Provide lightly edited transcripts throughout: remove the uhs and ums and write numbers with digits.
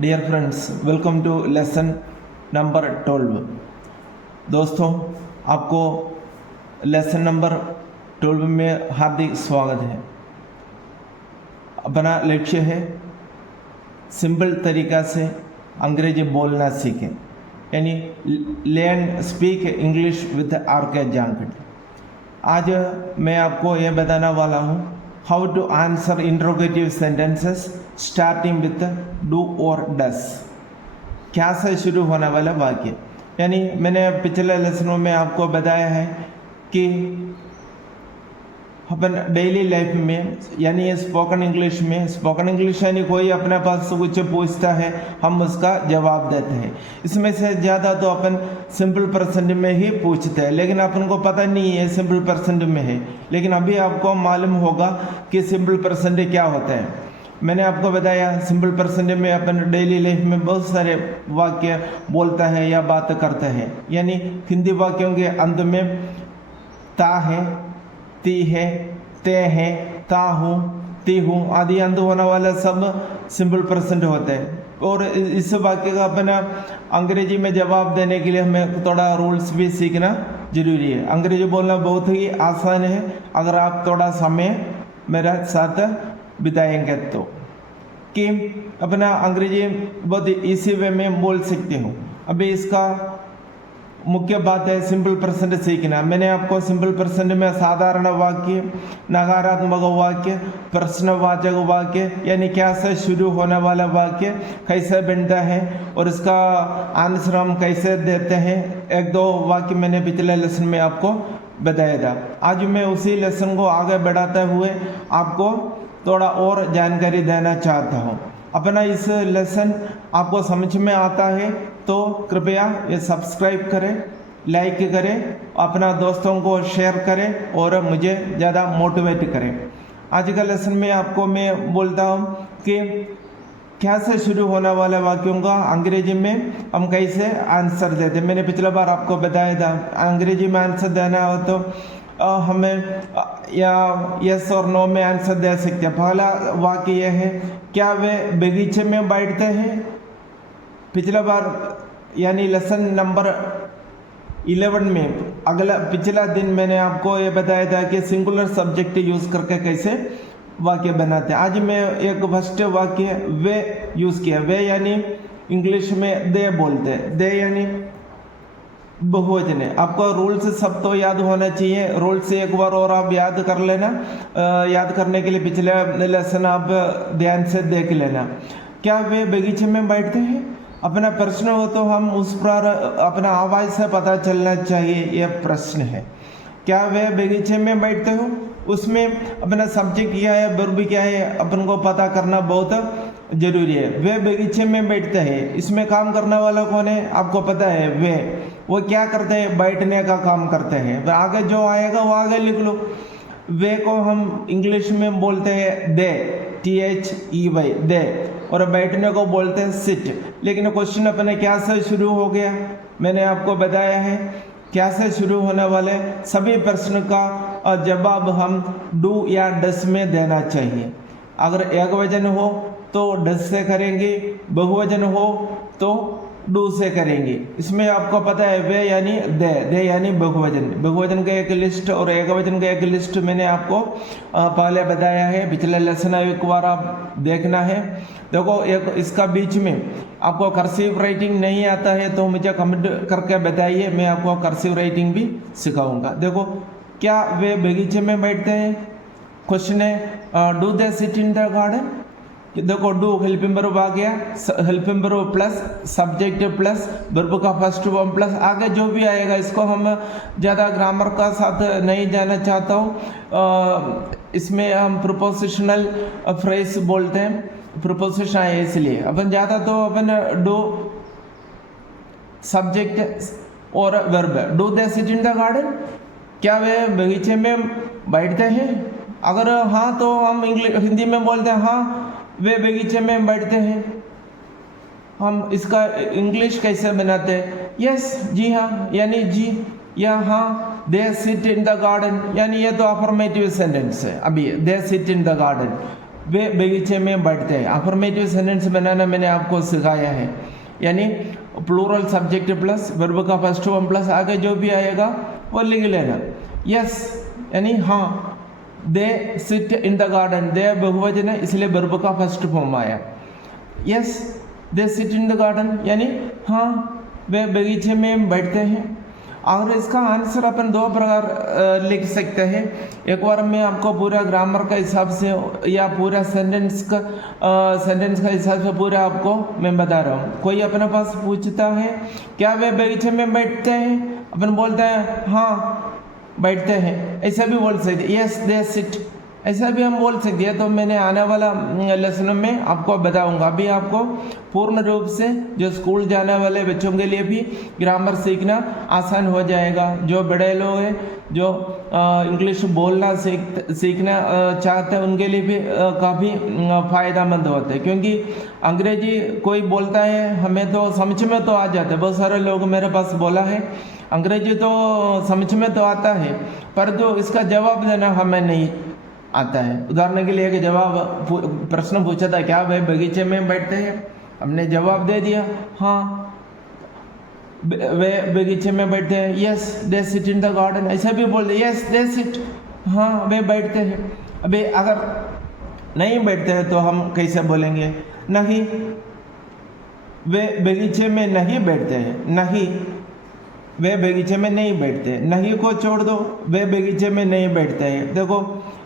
Dear friends, welcome to lesson number 12। दोस्तों, आपको lesson number 12 में हार्दिक स्वागत है। अपना लक्ष्य है सिंपल तरीक़ा से अंग्रेजी बोलना सीखें, यानी learn speak English with R K. Jangra. आज मैं आपको यह बताने वाला हूँ how to answer interrogative sentences starting with do और डस। क्या से शुरू होने वाला वाक्य, यानी मैंने पिछले लेसनों में आपको बताया है कि अपन डेली लाइफ में, यानी स्पोकन इंग्लिश यानी कोई अपने पास कुछ पूछता है, हम उसका जवाब देते हैं। इसमें से ज़्यादा तो अपन सिंपल प्रेजेंट में ही पूछते हैं, लेकिन अपन को पता नहीं है सिंपल प्रेजेंट में है। लेकिन अभी आपको मालूम होगा कि सिंपल प्रेजेंट क्या होता है। मैंने आपको बताया सिंपल प्रेजेंट में अपन डेली लाइफ में बहुत सारे वाक्य बोलता है या बात करता है, यानी हिंदी वाक्यों के अंत में ता है, ती है, ते है, ता हूँ, ती हूँ आदि अंत होने वाला सब सिंपल प्रेजेंट होते हैं। और इस वाक्य का अपना अंग्रेजी में जवाब देने के लिए हमें थोड़ा रूल्स भी सीखना जरूरी है। अंग्रेजी बोलना बहुत ही आसान है अगर आप थोड़ा समय मेरे साथ बिताएंगे तो, कि अपना अंग्रेजी बहुत इसी वे में बोल सकती हूँ। अभी इसका मुख्य बात है सिंपल प्रेजेंट सीखना। मैंने आपको सिंपल प्रेजेंट में साधारण वाक्य, नकारात्मक वाक्य, प्रश्नवाचक वाक्य, यानी क्या से शुरू होने वाला वाक्य कैसे बनता है और इसका आंसर हम कैसे देते हैं, एक दो वाक्य मैंने पिछले लेसन में आपको बताया था। आज मैं उसी लेसन को आगे बढ़ाते हुए आपको थोड़ा और जानकारी देना चाहता हूँ। अपना इस लेसन आपको समझ में आता है तो कृपया ये सब्सक्राइब करें, लाइक करें, अपना दोस्तों को शेयर करें और मुझे ज़्यादा मोटिवेट करें। आज का लेसन में आपको मैं बोलता हूँ कि क्या से शुरू होने वाले वाक्यों का अंग्रेजी में हम कैसे आंसर देते। मैंने पिछला बार आपको बताया था अंग्रेजी में आंसर देना हो तो हमें या यस और नो में आंसर दे सकते हैं। पहला वाक्य यह है, क्या वे बगीचे में बैठते हैं। पिछला बार यानी लेसन नंबर 11 में पिछला दिन मैंने आपको ये बताया था कि सिंगुलर सब्जेक्ट यूज़ करके कैसे वाक्य बनाते हैं। आज मैं एक फर्स्ट वाक्य वे यूज़ किया। वे यानी इंग्लिश में दे बोलते हैं, दे यानी बहुवचन है। आपको रूल्स सब तो याद होना चाहिए। रूल्स एक बार और आप याद कर लेना। याद करने के लिए पिछले लेसन आप ध्यान से देख लेना। क्या वे बगीचे में बैठते हैं। अपना प्रश्न हो तो हम उस पर अपना आवाज़ से पता चलना चाहिए यह प्रश्न है। क्या वे बगीचे में बैठते हो, उसमें अपना सब्जेक्ट क्या है, वर्ब क्या है, अपन को पता करना बहुत जरूरी है। वे बगीचे में बैठते हैं, इसमें काम करने वाला कौन है आपको पता है। वो क्या करते हैं, बैठने का काम करते हैं। आगे जो आएगा वो आगे लिख लो। वे को हम इंग्लिश में बोलते हैं दे, THEY दे, और बैठने को बोलते हैं सिट। लेकिन क्वेश्चन अपने क्या से शुरू हो गया, मैंने आपको बताया है क्या से शुरू होने वाले सभी प्रश्न का जवाब हम डू या डस में देना चाहिए। अगर एक वचन हो तो डस से करेंगे, बहुवचन हो तो डू से करेंगे। इसमें आपको पता है वे यानी दे यानी बहुवचन का एक लिस्ट और एक वचन का एक लिस्ट मैंने आपको पहले बताया है। पिछले लेसन एक बार आप देखना है। देखो, एक इसका बीच में आपको कर्सिव राइटिंग नहीं आता है तो मुझे कमेंट करके बताइए, मैं आपको कर्सिव राइटिंग भी सिखाऊंगा। देखो, क्या वे बगीचे में बैठते हैं। क्वेश्चन है do they sit in the garden. देखो, डू हेल्पिंग वर्ब आ गया, helping verb plus subject plus verb का फर्स्ट फॉर्म प्लस आगे जो भी आएगा। इसको हम ज़्यादा ग्रामर का साथ नहीं जाना चाहता हूँ। इसमें हम प्रोपोजिशनल फ्रेज बोलते हैं, प्रोपोजिशन है इसलिए अपन ज़्यादा तो अपन डू सब्जेक्ट और verb. Do they sit in the garden, क्या वे बगीचे में बैठते हैं। अगर हाँ तो हम हिंदी में बोलते हैं हाँ वे बगीचे में बैठते हैं। हम इसका इंग्लिश कैसे बनाते हैं, यस जी हाँ यानी जी या हाँ। They sit in the garden यानी ये तो अफर्मेटिव सेंटेंस है। अभी they sit in the garden, वे बगीचे में बैठते हैं। अफर्मेटिव सेंटेंस बनाना मैंने आपको सिखाया है, यानी प्लूरल सब्जेक्ट प्लस वर्ब का फर्स्ट फॉर्म प्लस आगे जो भी आएगा वो लिख लेना। यस यानी हाँ, they sit in the garden, they बहुवचन है इसलिए वर्ब का फर्स्ट फॉर्म आया। Yes they sit in the garden यानी हाँ वे बगीचे में बैठते हैं। और इसका आंसर अपन दो प्रकार लिख सकते हैं। एक बार मैं आपको पूरा ग्रामर का हिसाब से या पूरा सेंटेंस का हिसाब से पूरा आपको मैं बता रहा हूँ। कोई अपने पास पूछता है क्या वे बगीचे में बैठते हैं, अपन बोलते हैं हाँ बैठते हैं, ऐसा भी बोल सकते। यस दे सिट ऐसा भी हम बोल सकते हैं। तो मैंने आने वाला लेसन में आपको बताऊंगा। अभी आपको पूर्ण रूप से जो स्कूल जाने वाले बच्चों के लिए भी ग्रामर सीखना आसान हो जाएगा। जो बड़े लोग हैं जो इंग्लिश बोलना सीखना चाहते हैं उनके लिए भी काफ़ी फ़ायदेमंद होते हैं, क्योंकि अंग्रेजी कोई बोलता है हमें तो समझ में तो आ जाता है। बहुत सारे लोग मेरे पास बोला है अंग्रेजी तो समझ में तो आता है पर जो इसका जवाब देना हमें नहीं आता है। उदाहरण के लिए एक जवाब प्रश्न पूछा था क्या वे बगीचे में बैठते हैं, हमने जवाब दे दिया हाँ वे बगीचे में बैठते हैं। Yes they sit in the garden ऐसा भी बोल दे। यस दे सिट हाँ वे बैठते हैं। अभी अगर नहीं बैठते हैं तो हम कैसे बोलेंगे, नहीं वे बगीचे में नहीं बैठते हैं, नहीं वे बगीचे में नहीं बैठते। नहीं को छोड़ दो, वे बगीचे में नहीं बैठते हैं। देखो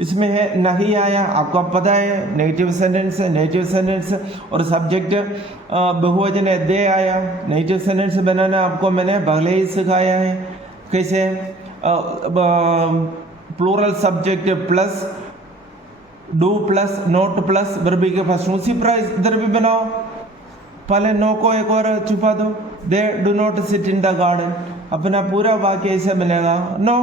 इसमें है नहीं आया, आपको पता है नेगेटिव सेंटेंस है, नेगेटिव सेंटेंस और सब्जेक्ट बहुवचन है दे आया। नेगेटिव सेंटेंस बनाना आपको मैंने पहले ही सिखाया है कैसे। Plural subject plus do plus not plus verb के फर्स्ट उसी प्रकार इधर भी बनाओ। पहले नो को एक और छुपा दो, they do not sit in the garden, अपना पूरा वाक्य ऐसे बनेगा no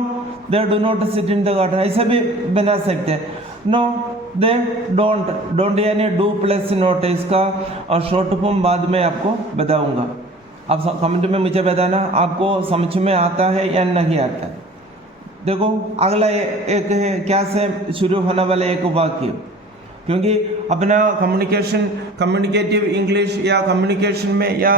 they do not sit in the garden ऐसे भी बना सकते हैं। नो दे डोंट यानी डू प्लस नॉट, इसका शॉर्ट फॉर्म बाद में आपको बताऊंगा। आप कमेंट में मुझे बताना आपको समझ में आता है या नहीं आता है। देखो अगला एक है क्या से शुरू होने वाला एक वाक्य, क्योंकि अपना कम्युनिकेटिव इंग्लिश या कम्युनिकेशन में या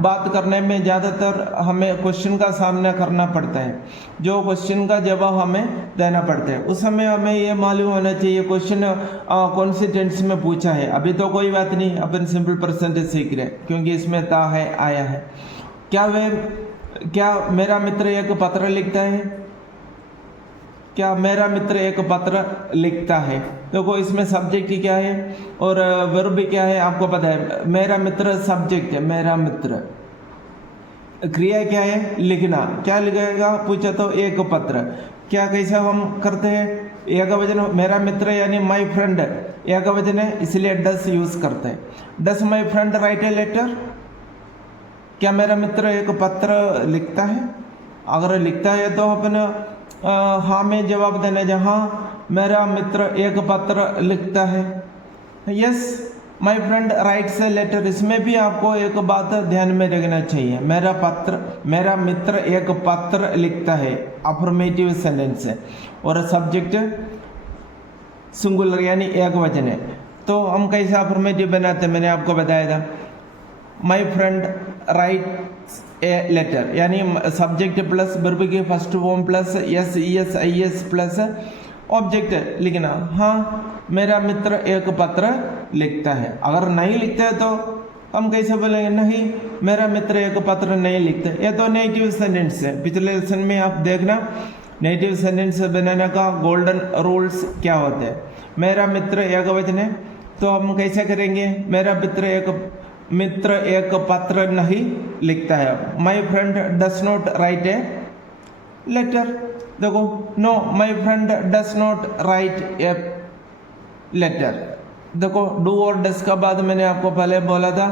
बात करने में ज़्यादातर हमें क्वेश्चन का सामना करना पड़ता है। जो क्वेश्चन का जवाब हमें देना पड़ता है उस समय हमें ये मालूम होना चाहिए क्वेश्चन कौन सी टेंस में पूछा है। अभी तो कोई बात नहीं, अपन सिंपल परसेंटेज सीख रहे हैं क्योंकि इसमें ता है आया है। क्या मेरा मित्र एक पत्र लिखता है, क्या मेरा मित्र एक पत्र लिखता है। देखो इसमें सब्जेक्ट क्या है और वर्ब क्या है आपको पता है। मेरा मित्र सब्जेक्ट है, मेरा मित्र। क्रिया क्या है लिखना, क्या लिखेगा पूछा तो एक पत्र। क्या कैसा हम करते हैं एक वचन, मेरा मित्र यानी माय फ्रेंड एक वचन है इसलिए डस यूज करते हैं। Does my friend write a letter, क्या मेरा मित्र एक पत्र लिखता है। अगर लिखता है तो अपन हाँ में जवाब देना, जहाँ मेरा मित्र एक पत्र लिखता है। Yes my friend writes a letter, इसमें भी आपको एक बात ध्यान में रखना चाहिए, मेरा मित्र एक पत्र लिखता है अफर्मेटिव सेंटेंस है और सब्जेक्ट सिंगुलर यानी एक वचन है। तो हम कैसे अफर्मेटिव बनाते हैं मैंने आपको बताया था। My friend writes a letter यानी सब्जेक्ट प्लस वर्ब के first form plus S plus object लिखना। हाँ मेरा मित्र एक पत्र लिखता है। अगर नहीं लिखता है तो हम कैसे बोलेंगे, नहीं मेरा मित्र एक पत्र नहीं लिखता। ये तो नेगेटिव सेंटेंस है। पिछले लेसन में आप देखना नेगेटिव सेंटेंस बनाने का गोल्डन रूल्स क्या होते हैं। मेरा मित्र एक वचन है तो हम कैसे करेंगे, मेरा मित्र एक पत्र नहीं लिखता है। My friend does not write a letter. देखो no my friend does not write a letter. देखो डू और डस का बाद मैंने आपको पहले बोला था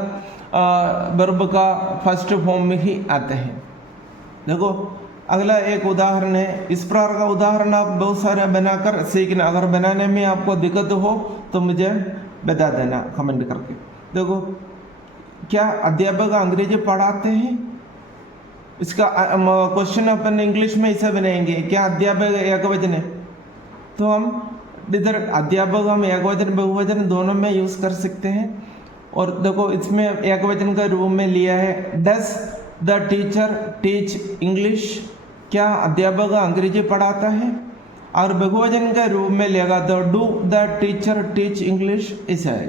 वर्ब का फर्स्ट फॉर्म में ही आते हैं। देखो अगला एक उदाहरण है, इस प्रकार का उदाहरण आप बहुत सारे बनाकर सीखना। अगर बनाने में आपको दिक्कत हो तो मुझे बता देना कमेंट करके। देखो क्या अध्यापक अंग्रेजी पढ़ाते हैं, इसका क्वेश्चन अपन इंग्लिश में ऐसे बनाएंगे। क्या अध्यापक एक वचन है तो हम इधर अध्यापक हम एकवचन बहुवचन दोनों में यूज कर सकते हैं। और देखो इसमें एकवचन का रूप में लिया है does the teacher teach English, क्या अध्यापक अंग्रेजी पढ़ाता है। और बहुवचन के रूप में लेगा तो do the teacher teach English, ऐसा है।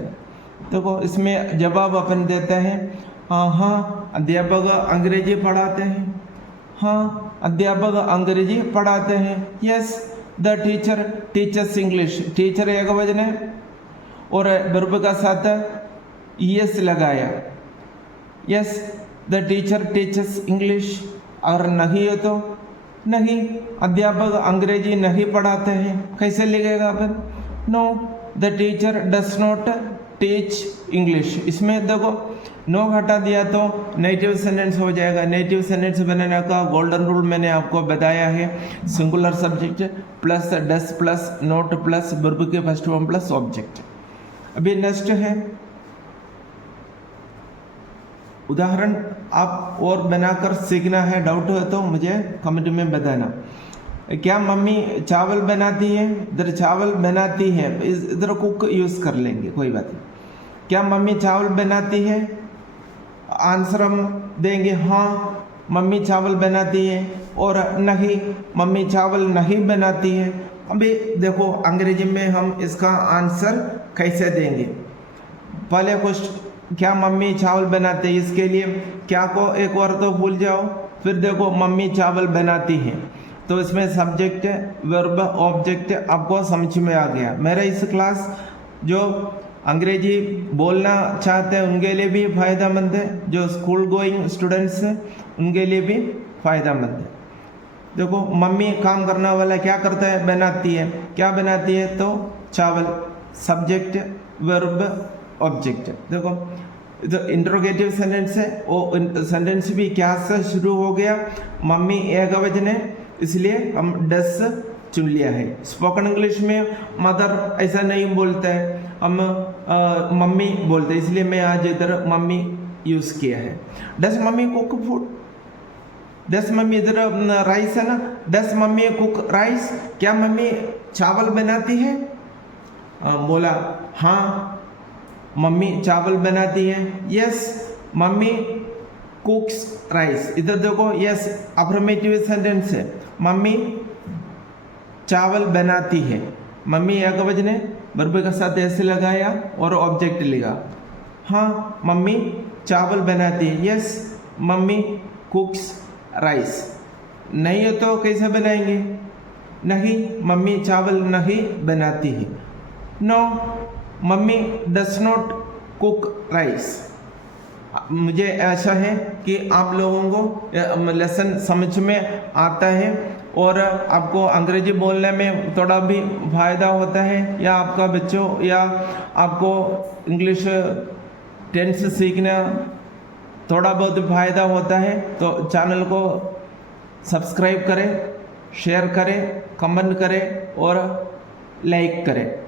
देखो इसमें जवाब अपन देते हैं हाँ अध्यापक अंग्रेजी पढ़ाते हैं, हाँ अध्यापक अंग्रेजी पढ़ाते हैं। Yes the teacher teachers English, teacher एकवचन है और वर्ब का साथ ईएस लगाया। Yes the teacher teachers English. अगर नहीं है तो नहीं अध्यापक अंग्रेजी नहीं पढ़ाते हैं, कैसे लिखेगा अपन, no the teacher does not teach English. इसमें देखो नो हटा दिया तो नेटिव सेंटेंस हो जाएगा। नेटिव सेंटेंस बनाने का गोल्डन रूल मैंने आपको बताया है, singular subject plus does plus not plus verb के फर्स्ट फॉर्म प्लस ऑब्जेक्ट। अभी नेक्स्ट है उदाहरण, आप और बनाकर सीखना है, डाउट हो तो मुझे कमेंट में बताना। क्या मम्मी चावल बनाती है, इधर चावल बनाती है, इधर कुक यूज कर लेंगे कोई बात नहीं। क्या मम्मी चावल बनाती है, आंसर हम देंगे हाँ मम्मी चावल बनाती है, और नहीं मम्मी चावल नहीं बनाती है। अभी देखो अंग्रेजी में हम इसका आंसर कैसे देंगे। पहले क्वेश्चन क्या मम्मी चावल बनाते हैं, इसके लिए क्या को एक बार तो भूल जाओ, फिर देखो मम्मी चावल बनाती है, तो इसमें सब्जेक्ट वर्ब ऑब्जेक्ट आपको समझ में आ गया। मेरा इस क्लास जो अंग्रेजी बोलना चाहते हैं उनके लिए भी फ़ायदेमंद है, जो स्कूल गोइंग स्टूडेंट्स हैं उनके लिए भी फ़ायदेमंद है। देखो मम्मी काम करने वाला क्या करता है, बनाती है, क्या बनाती है तो चावल, सब्जेक्ट वर्ब ऑब्जेक्ट। देखो तो इंट्रोगेटिव सेंटेंस है, वो सेंटेंस भी क्या से शुरू हो गया, मम्मी एकवचन है इसलिए हम डस चुन लिया है। स्पोकन इंग्लिश में मदर ऐसा नहीं बोलता है, हम मम्मी बोलते हैं, इसलिए मैं आज इधर मम्मी यूज किया है। डस मम्मी कुक फूड, डस मम्मी इधर राइस है ना, डस मम्मी कुक राइस, क्या मम्मी चावल बनाती है, बोला हाँ मम्मी चावल बनाती है। यस मम्मी कुक्स राइस, इधर देखो यस अफर्मेटिव सेंटेंस है, मम्मी चावल बनाती है, मम्मी एकवचन है, वर्ब के साथ ऐसे लगाया और ऑब्जेक्ट लिखा, हाँ मम्मी चावल बनाती है। Yes mummy कुक्स rice. नहीं है तो कैसे बनाएंगे, नहीं मम्मी चावल नहीं बनाती है। No mummy does not cook rice. मुझे आशा है कि आप लोगों को लेसन समझ में आता है और आपको अंग्रेजी बोलने में थोड़ा भी फ़ायदा होता है, या आपका बच्चों या आपको इंग्लिश टेंस सीखना थोड़ा बहुत फ़ायदा होता है, तो चैनल को सब्सक्राइब करें, शेयर करें, कमेंट करें और लाइक करें।